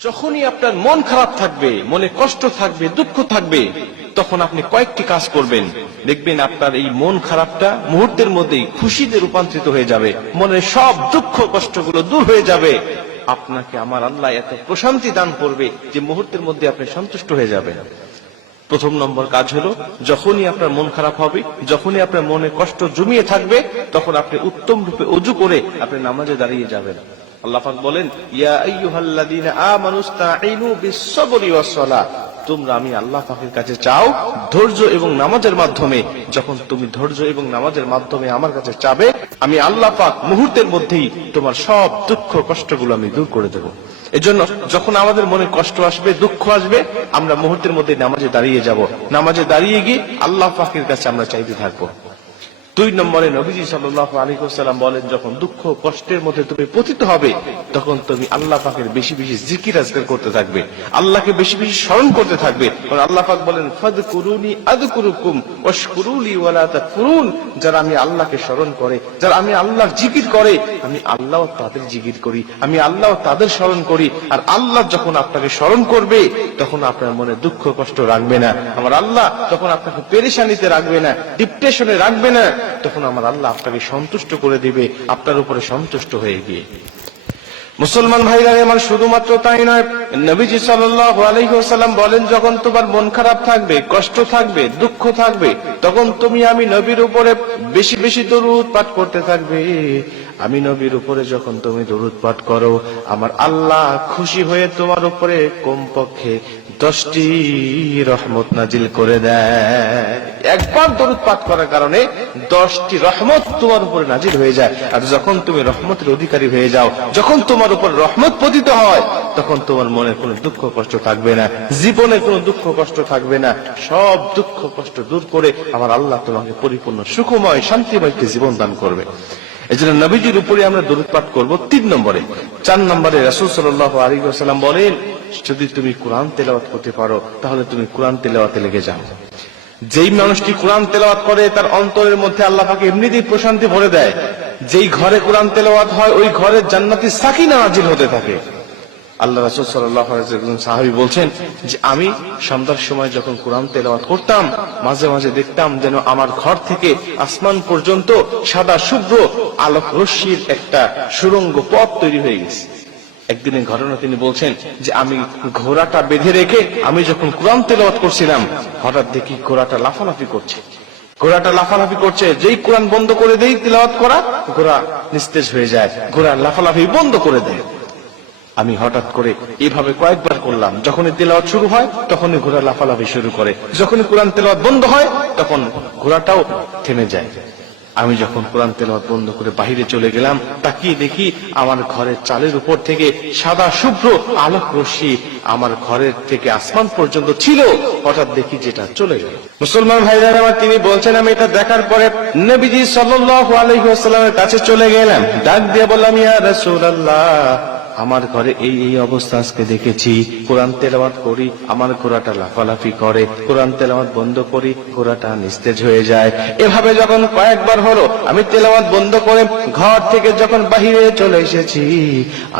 যখনই আপনার মন খারাপ থাকবে, মনে কষ্ট থাকবে, দুঃখ থাকবে, তখন আপনি কয়েকটি কাজ করবেন। দেখবেন আপনার এই মন খারাপটা মুহূর্তের মধ্যেই খুশিতে রূপান্তরিত হয়ে যাবে। মনের সব দুঃখ, কষ্টগুলো দূর হয়ে যাবে। আপনাকে আমার আল্লাহ এত প্রশান্তি দান করবে যে মুহূর্তের মধ্যে আপনি সন্তুষ্ট হয়ে যাবেন। প্রথম নম্বর কাজ হলো, যখনই আপনার মন খারাপ হবে, যখনই আপনার মনে কষ্ট জমিয়ে থাকবে, তখন আপনি উত্তম রূপে অজু করে আপনি নামাজে দাঁড়িয়ে যাবেন। আল্লাহ পাক বলেন, ইয়া তোমরা আমি আল্লাহ পাকের কাছে চাও ধৈর্য এবং নামাজের মাধ্যমে। যখন তুমি ধৈর্য এবং নামাজের মাধ্যমে আমার কাছে চাবে, আমি আল্লাহ পাক মুহূর্তের মধ্যেই তোমার সব দুঃখ কষ্টগুলো আমি দূর করে দেবো। এজন্য যখন আমাদের মনে কষ্ট আসবে, দুঃখ আসবে, আমরা মুহূর্তের মধ্যে নামাজে দাঁড়িয়ে যাব। নামাজে দাঁড়িয়ে গিয়ে আল্লাহ পাকের কাছে আমরা চাইতে থাকব। দুই নম্বরে নবীজি সাল্লাহ আলিহাল্লাম বলেন, যখন দুঃখ কষ্টের মধ্যে তুমি পতিত হবে, তখন তুমি আল্লাহ পাকের বেশি বেশি জিকির আজকার করতে থাকবে, আল্লাহকে বেশি বেশি স্মরণ করতে থাকবে। কারণ আল্লাহ পাক বলেন ফাদ কুরুনি আদ কুরুকুম ওয়াশকুরুলি ওয়ালা তাকফুরুন। যারা আমি আল্লাহকে স্মরণ করে, যারা আমি আল্লাহর জিকির করে, আমি আল্লাহ তাদের জিকির করি, আমি আল্লাহ তাদের স্মরণ করি। আর আল্লাহ যখন আপনাকে স্মরণ করবে, তখন আপনার মনে দুঃখ কষ্ট রাখবে না। আমার আল্লাহ তখন আপনাকে পেরেশানিতে রাখবে না, ডিপ্রেশনে রাখবে না তখন আমার আল্লাহ আপনাকে সন্তুষ্ট করে দিবে, আপনার উপরে সন্তুষ্ট হয়ে গিয়ে। মুসলমান ভাইরা আমার শুধুমাত্র তাই নয়, নবীজি ওয়াসাল্লাম বলেন, যখন তোমার মন খারাপ থাকবে, কষ্ট থাকবে, দুঃখ থাকবে, তখন তুমি আমি নবীর উপরে বেশি বেশি দরুদ পাঠ করতে থাকবে। আমি নবীর উপরে যখন তুমি দরুদ পাঠ করো, আমার আল্লাহ খুশি হয়ে তোমার উপরে কমপক্ষে দশটি রহমত নাজিল করে দেয়। একবার দরুদ পাঠ করার কারণে দশটি রহমত তোমার উপরে নাজিল হয়ে যায়। আর যখন তুমি রহমতের অধিকারী হয়ে যাও, যখন তোমার উপর রহমত পতিত হয়, তখন তোমার মনে কোনো দুঃখ কষ্ট থাকবে না জীবনে কোনো দুঃখ কষ্ট থাকবে না। সব দুঃখ কষ্ট দূর করে আমার আল্লাহ তোমাকে পরিপূর্ণ সুখময়, শান্তিময় জীবন দান করবে। এই জন্য নবীজির উপরে আমরা দরুদ পাঠ করব তিন নম্বরে। চার নম্বরে রাসুল সাল্লাহ আলী সাল্লাম বলেন, যদি তুমি কোরআন তেলাওয়াত করতে পারো, তাহলে তুমি কোরআন তেলাওয়াতে লেগে যাও। যেই মানুষটি কোরআন তেলাওয়াত করে, তার অন্তরের মধ্যে আল্লাহ পাকে এমনিতেই প্রশান্তি ভরে দেয়। যেই ঘরে কোরআন তেলাওয়াত হয়, ওই ঘরের জান্নাতি সাকিনা নাজিল হতে থাকে। আল্লাহ রাসুল সাল্লাহ সাহাবি বলছেন যে আমি সন্ধ্যার সময় যখন কোরআন তেলাওয়াত করতাম, মাঝে মাঝে দেখতাম যেন আমার ঘর থেকে আসমান পর্যন্ত সাদা শুভ্র আলোক রশ্মির একটা সুরঙ্গ পথ তৈরি হয়ে গেছে। একদিনের ঘটনা তিনি বলছেন যে আমি ঘোড়াটা বেঁধে রেখে আমি যখন কোরআন তেলাওয়াত করছিলাম, হঠাৎ দেখি ঘোড়াটা লাফালাফি করছে। ঘোড়াটা লাফালাফি করছে, যেই কোরআন বন্ধ করে দেই, তেলাওয়াত করা, ঘোড়া নিস্তেজ হয়ে যায়। ঘোড়া লাফালাফি বন্ধ করে দেয়। আমি হঠাৎ করে এভাবে কয়েকবার করলাম। যখনই তেলাওয়াত শুরু হয়, তখনই ঘোড়া লাফালাফি শুরু করে। যখনই কোরআন তেলাওয়াত বন্ধ হয়, তখন ঘোড়াটাও থেমে যায়। আমি যখন কোরআন তেলাওয়াত বন্ধ করে বাহিরে চলে গেলাম, তাকিয়ে দেখি আমার ঘরের চালের উপর থেকে সাদা শুভ্র আলোক রশ্মি আমার ঘরের থেকে আসমান পর্যন্ত ছিল। হঠাৎ দেখি যেটা চলে গেল। মুসলমান ভাইরা আমার তিনি বলছেন, আমি এটা দেখার পরে নবীজি সাল্লাল্লাহু আলাইহি ওয়াসাল্লামের কাছে চলে গেলাম। ডাক দিয়ে বললাম, ইয়া রাসূলুল্লাহ আমার ঘরে এই এই অবস্থা আজকে দেখেছি। কোরআন তেলাওয়াত করি, আমার ঘোড়াটা লাফালাফি করে। কোরআন তেলাওয়াত বন্ধ করি, ঘোড়াটা নিস্তেজ হয়ে যায়। এভাবে যখন কয়েকবার হলো, আমি তেলাওয়াত বন্ধ করে ঘর থেকে যখন বাহিরে চলে এসেছি,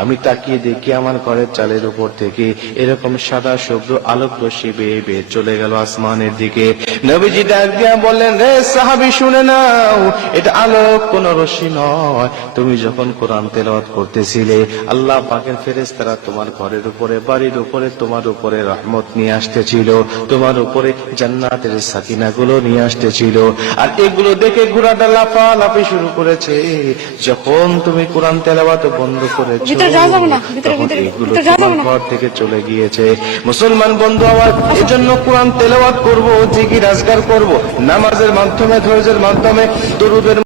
আমি তাকিয়ে দেখি আমার ঘরের চালের উপর থেকে এরকম সাদা শুভ্র আলোক রশ্মি বেয়ে বেয়ে চলে গেল আসমানের দিকে। নবীজি ডাক দিয়া বললেন, রে সাহাবি, শুনে নাও, এটা আলোক, কোন রশ্মি নয়। তুমি যখন কোরআন তেলাওয়াত করতেছিলে, আল্লাহ পাকের ফেরেশতারা তোমার ঘরের উপরে বাড়ির উপরে তোমার উপরে রহমত নিয়ে আসতেছিল। তোমার উপরে জান্নাতের সাকিনা গুলো নিয়ে আসতেছিল। আর এগুলো দেখে ঘোড়াটা লাফা লাফি শুরু করেছে। যখন তুমি কোরআন তেলাওয়াত বন্ধ করেছ তখন এগুলো তোমার ঘর থেকে চলে গিয়েছে। মুসলমান বন্ধু আমার এজন্য কোরআন তেলাওয়াত করব জিকির আজগার করব নামাজের মাধ্যমে ধৈর্যের মাধ্যমে দরুদের